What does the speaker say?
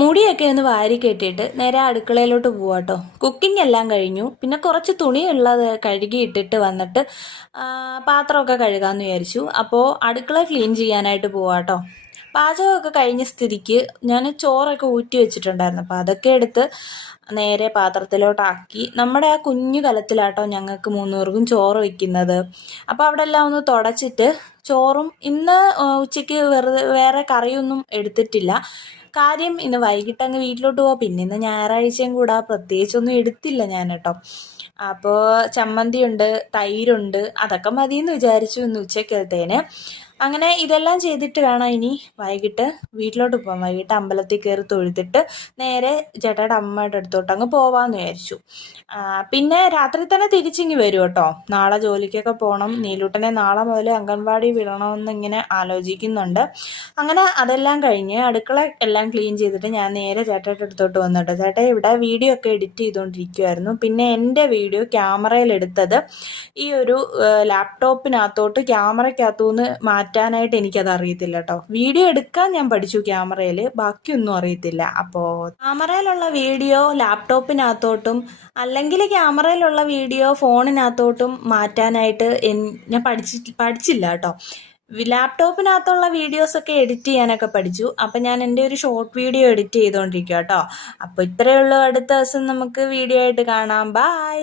മുടിയൊക്കെ ഒന്ന് വാരി കെട്ടിയിട്ട് നേരെ അടുക്കളയിലോട്ട് പോവാട്ടോ. കുക്കിംഗ് എല്ലാം കഴിഞ്ഞു. പിന്നെ കുറച്ച് തുണിയുള്ളത് കഴുകിയിട്ടിട്ട് വന്നിട്ട് പാത്രമൊക്കെ കഴുകാമെന്ന് വിചാരിച്ചു. അപ്പോൾ അടുക്കള ക്ലീൻ ചെയ്യാനായിട്ട് പോവാട്ടോ. പാചകമൊക്കെ കഴിഞ്ഞ സ്ഥിതിക്ക് ഞാൻ ചോറൊക്കെ ഊറ്റി വെച്ചിട്ടുണ്ടായിരുന്നു. അപ്പോൾ അതൊക്കെ എടുത്ത് നേരെ പാത്രത്തിലോട്ടാക്കി. നമ്മുടെ ആ കുഞ്ഞു കലത്തിലാട്ടോ ഞങ്ങൾക്ക് മൂന്നൂർക്കും ചോറ് വയ്ക്കുന്നത്. അപ്പോൾ അവിടെ എല്ലാം ഒന്ന് തുടച്ചിട്ട് ചോറും ഇന്ന് ഉച്ചയ്ക്ക് വേറെ കറിയൊന്നും എടുത്തിട്ടില്ല. കാര്യം ഇന്ന് വൈകിട്ട് അങ്ങ് വീട്ടിലോട്ട് പോവാം. പിന്നെ ഇന്ന് ഞായറാഴ്ചയും കൂടാ, പ്രത്യേകിച്ചൊന്നും എടുത്തില്ല ഞാൻ കേട്ടോ. അപ്പോൾ ചമ്മന്തിയുണ്ട്, തൈരുണ്ട്, അതൊക്കെ മതിയെന്ന് വിചാരിച്ചു ഇന്ന് ഉച്ചക്കത്തേന്. അങ്ങനെ ഇതെല്ലാം ചെയ്തിട്ട് വേണം ഇനി വൈകിട്ട് വീട്ടിലോട്ട് പോകാം. വൈകിട്ട് അമ്പലത്തിൽ കയറി തൊഴുതിട്ട് നേരെ ചേട്ടായുടെ അമ്മയുടെ അടുത്തോട്ട് അങ്ങ് പോവാമെന്ന് വിചാരിച്ചു. പിന്നെ രാത്രി തന്നെ തിരിച്ചിങ്ങി വരും കേട്ടോ. നാളെ ജോലിക്കൊക്കെ പോകണം. നീലൂട്ടനെ നാളെ മുതൽ അംഗൻവാടി വിടണമെന്ന് ഇങ്ങനെ ആലോചിക്കുന്നുണ്ട്. അങ്ങനെ അതെല്ലാം കഴിഞ്ഞ് അടുക്കള എല്ലാം ക്ലീൻ ചെയ്തിട്ട് ഞാൻ നേരെ ചേട്ടയുടെ അടുത്തോട്ട് വന്നു കേട്ടോ. ചേട്ടാ ഇവിടെ വീഡിയോ ഒക്കെ എഡിറ്റ് ചെയ്തുകൊണ്ടിരിക്കുമായിരുന്നു. പിന്നെ എൻ്റെ വീഡിയോ ക്യാമറയിലെടുത്തത് ഈ ഒരു ലാപ്ടോപ്പിനകത്തോട്ട് ക്യാമറയ്ക്കകത്തുനിന്ന് മാറ്റാനായിട്ട് എനിക്കത് അറിയത്തില്ല കേട്ടോ. വീഡിയോ എടുക്കാൻ ഞാൻ പഠിച്ചു ക്യാമറയിൽ, ബാക്കിയൊന്നും അറിയത്തില്ല. അപ്പോൾ ക്യാമറയിലുള്ള വീഡിയോ ലാപ്ടോപ്പിനകത്തോട്ടും അല്ലെങ്കിൽ ക്യാമറയിലുള്ള വീഡിയോ ഫോണിനകത്തോട്ടും മാറ്റാനായിട്ട് ഞാൻ പഠിച്ചില്ല കേട്ടോ. ലാപ്ടോപ്പിനകത്തുള്ള വീഡിയോസൊക്കെ എഡിറ്റ് ചെയ്യാനൊക്കെ പഠിച്ചു. അപ്പം ഞാൻ എൻ്റെ ഒരു ഷോർട്ട് വീഡിയോ എഡിറ്റ് ചെയ്തുകൊണ്ടിരിക്കുക കേട്ടോ. അപ്പോൾ ഇത്രയേ ഉള്ളൂ. അടുത്ത ദിവസം നമുക്ക് വീഡിയോ ആയിട്ട് കാണാം. ബൈ.